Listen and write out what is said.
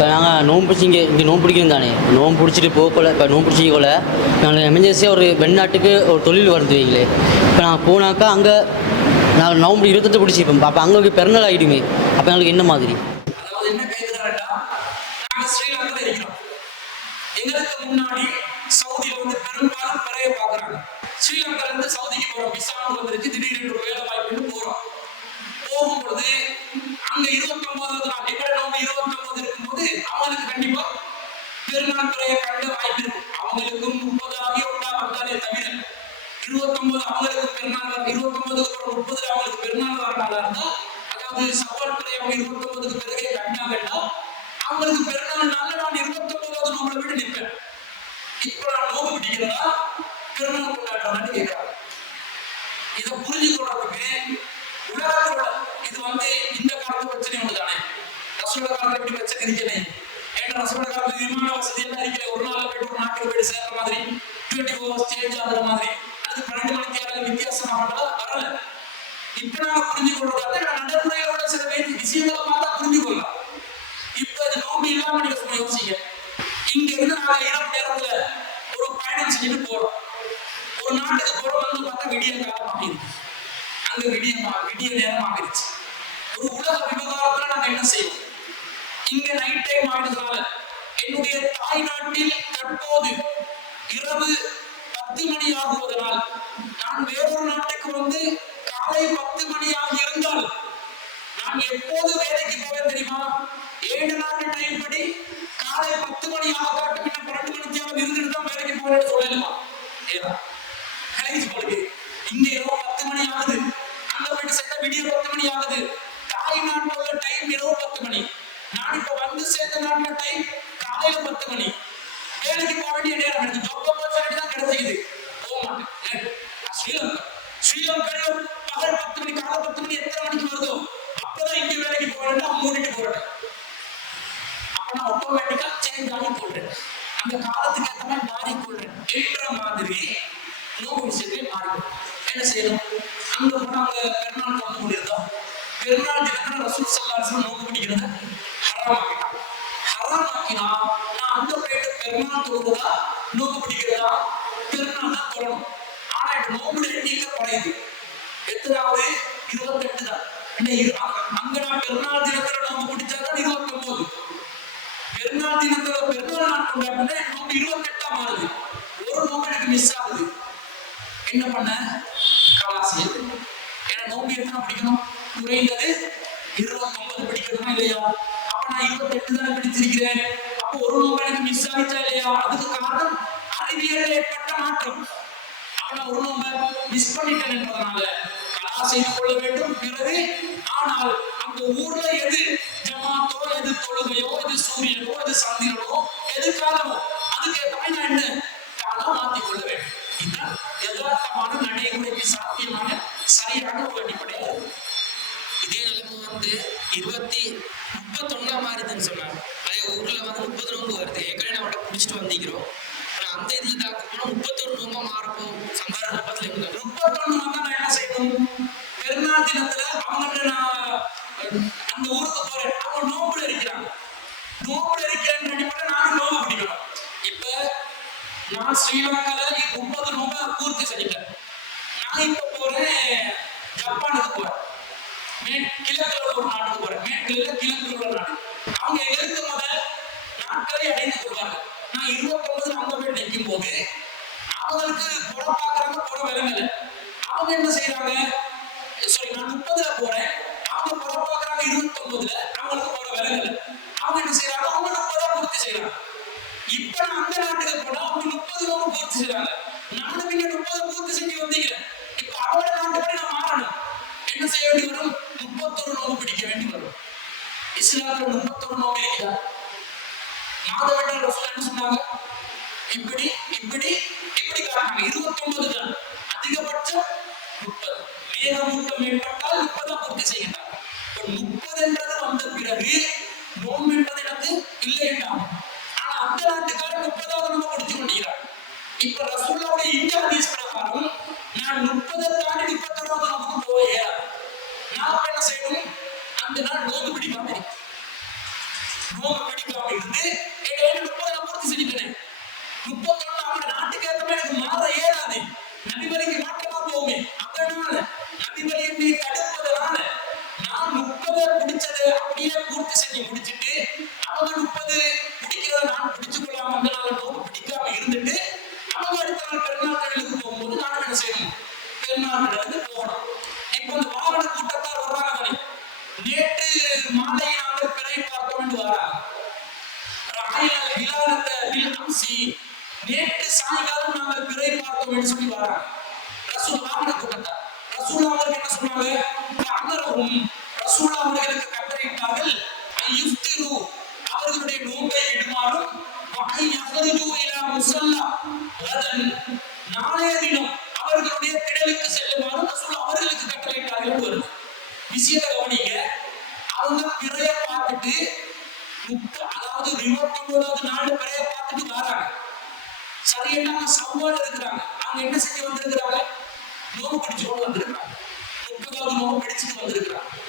இப்போ நாங்கள் நோன் பிடிச்சி இங்கே இங்கே நோன் பிடிக்கணும் தானே நோன் பிடிச்சிட்டு போகல இப்போ நோன் பிடிச்சிக்கொள்ள நாங்கள் எமர்ஜென்சியாக ஒரு வெளிநாட்டுக்கு ஒரு தொழில் வருதுவீங்களே இப்போ நாங்கள் போனாக்கா அங்கே நான் நவம்பர் இருபத்தெட்டு பிடிச்சிப்போம் அப்போ அங்கே பிறநாள் ஆகிடுமே அப்போ எங்களுக்கு என்ன மாதிரி எங்களுக்கு முன்னாடி சவுதியில வந்து பெரும்பாலும் பிறைய பாக்குறாங்க ஸ்ரீலங்கா இருந்து சவுதிக்கு போற விசாரணை வந்துருச்சு திடீர்னு இருபத்தி முப்பதுல அவங்களுக்கு பெருநாள் வரனாளா இருந்தா அதாவது சவால் பிறை அவங்க இருபத்தி ஒன்பதுக்கு பிறகு கட்டினாங்கன்னா அவங்களுக்கு பெருநாள் நல்ல நான் இருபத்தி ஒன்பதாவது நோம்புல விட்டு நிற்பேன் இப்ப நான் நோம்பு பிடிக்கிறதா பெருநாள் கொண்டாடுறான்னு கேட்கிறாங்க இதை புரிஞ்சுக்கொள்றதுக்கு உலகத்தோட இது வந்து இந்த காலத்து பிரச்சனை ஒன்று தானே ரசோட காலத்துல எப்படி பிரச்சனை இருக்கணும் ஏன்னா ரசோட காலத்துல விமான வசதி எல்லாம் இருக்கல ஒரு நாள் போயிட்டு ஒரு நாட்டுக்கு போயிட்டு சேர்ற மாதிரி டுவெண்ட்டி ஃபோர் ஹவர்ஸ் சேஞ்ச் மாதிரி அது பன்னெண்டு மணிக்கு யாராவது வித்தியாசம் வரல இப்ப நாங்க புரிஞ்சு கொள்றது நடைமுறையோட சில விஷயங்களை பார்த்தா புரிஞ்சு கொள்ளலாம் இப்ப அது நோம்பு இல்லாம நீங்க சும்மா யோசிங்க இங்க இருந்து நாங்க இரவு நேரத்துல ஒரு பயணம் செஞ்சுட்டு போறோம் ஒரு நாட்டுக்கு போறோம் வந்து பார்த்தா விடிய காலம் அப்படின்னு அங்க விடிய விடிய நேரம் ஆகிருச்சு ஒரு உலக விவகாரத்துல நாங்க என்ன செய்வோம் இங்க நைட் டைம் ஆயிடுறதுனால என்னுடைய தாய் நாட்டில் தற்போது இரவு பத்து மணி ஆகுவதனால் நான் வேறொரு நாட்டுக்கு வந்து காலை பத்து மணியாக இருந்தால் நான் எப்போது வேலைக்கு போவேன் தெரியுமா ஏழு நாட்டு டைம் படி காலை பத்து மணி ஆக காட்டும் பன்னெண்டு மணிக்காக இருந்துட்டு தான் வேலைக்கு போவேன்னு சொல்லலாமா ஏதா கலைஞ்சு போடுது இங்க இரவு பத்து மணி ஆகுது அங்க போயிட்டு சேர்ந்த விடிய பத்து மணி ஆகுது தாய் நாட்டுல டைம் இரவு பத்து மணி நான் இப்ப வந்து சேர்ந்த நாட்டுல டைம் என்ன செய்யணும் அங்க போனா அவங்க பெருநாள் கலந்து கொண்டிருந்தோம் பெருநாள் தினத்துல ரசூல் சல்லாசன் நோக்கு பிடிக்கிறத ஹராம் ஆக்கினான் ஹராம் ஆக்கினா நான் அங்க போயிட்டு பெருநாள் தொழுவதா நோக்கு பிடிக்கிறதா பெருநாள் தான் தொழணும் ஆனா எனக்கு நோம்புடைய எண்ணிக்கை குறையுது எத்தனாவது இருபத்தெட்டு தான் அங்க நான் பெருநாள் தினத்துல நோக்கு பிடிச்சாதான் இருபத்தி ஒன்பது பெருநாள் தினத்துல பெருநாள் நான் கொண்டாடுனா நோம்பு இருபத்தெட்டா மாறுது ஒரு நோம்பு எனக்கு மிஸ் ஆகுது என்ன பண்ண ஆசையை அப்ப ஒரு நோம்பு மிஸ் ஆகிச்சா இல்லையா நான் செய்து கொள்ள வேண்டும் பிறகு ஆனால் அந்த ஊர்ல எது ஜமாத்தோ எது தொழுகையோ எது சூரியனோ எது சந்திரனோ எது அதுக்கு என்ன பிடிச்சிட்டு முடிச்சுட்டு வந்திக்கிறோம் ஆனா அந்த இதுல தாக்க போனா முப்பத்தொரு நோம்பா மாறப்போம் சம்பார ரூபத்துல இருந்தாங்க முப்பத்தொன்னு வந்தா நான் என்ன செய்யணும் பெருநாள் தினத்துல அவங்கள்ட்ட நான் அந்த ஊருக்கு போறேன் அவங்க நோம்புல இருக்கிறாங்க நோம்புல இருக்கிறேன்னு அடிப்படை நானும் நோம்பு பிடிக்கணும் இப்ப நான் ஸ்ரீலங்கால முப்பது நோம்பா பூர்த்தி செஞ்சுட்டேன் நான் இப்ப போறேன் ஜப்பானுக்கு போறேன் கிழக்குல ஒரு முப்பதுல போறேன் அவங்க புறம் பாக்குறாங்க இருபத்தி ஒன்பதுல அவங்களுக்கு போற விலங்கல் அவங்க என்ன செய்யறாங்க அவங்க முப்பதா பூர்த்தி செய்யறாங்க இப்ப நான் அந்த நாட்டுக்கு போனா அவங்க முப்பது ரூபாய் பூர்த்தி செய்யறாங்க நானும் இங்க முப்பது பூர்த்தி செஞ்சு வந்தீங்க இப்ப அவங்களோட நாட்டுப்படி நான் மாறணும் என்ன செய்ய வேண்டி வரும் முப்பத்தொரு நோம்பு பிடிக்க வேண்டி வரும் இஸ்லாத்துல முப்பத்தொரு நோம்பு இருக்குதா மாதவெட்டல் ரசூல் என்ன சொன்னாங்க இப்படி இப்படி இப்படி காரணம் இருபத்தி ஒன்பது தான் ரசூல்லாவுடைய இந்த ஹதீஸ் பிரகாரம் நான் முப்பதை தாண்டி முப்பத்தோராவது நமக்கு போக இயலாது என்ன செய்யணும் அந்த நாள் நோம்பு பிடிக்காம இருக்கு நோம்பு பிடிக்காம இருந்து என்னை முப்பதை நான் பூர்த்தி செஞ்சுட்டேன் முப்பது நேற்று சாயங்காலம் நாங்கள் பிறை பார்த்தோம் என்று சொல்லி வராங்க ரசூல் வாகன கூட்டத்தார் ரசூல் அவர்கள் என்ன சொன்னாங்க அமரவும் ரசூல் அவர்களுக்கு கட்டளையிட்டார்கள் ஐயுஃப்திரு அவர்களுடைய நோக்கை விடுமாறும் வகை அகருஜு இலா முசல்லா அதன் நாளைய தினம் அவர்களுடைய திடலுக்கு செல்லுமாறும் ரசூல் அவர்களுக்கு கட்டளையிட்டார்கள் வருது விஷயத்தை கவனிங்க அவங்க பிறைய பார்த்துட்டு ஐநூறாவது நாலு கடையை பார்த்துட்டு வராங்க சரியெல்லாம் சவ்வால் இருக்கிறாங்க அவங்க என்ன செய்ய வந்திருக்கிறாங்க நோவு பிடிச்சோடு வந்திருக்கிறாங்க முப்பதாவது நோவு பிடிச்சிட்டு வந்திருக்கிறாங்க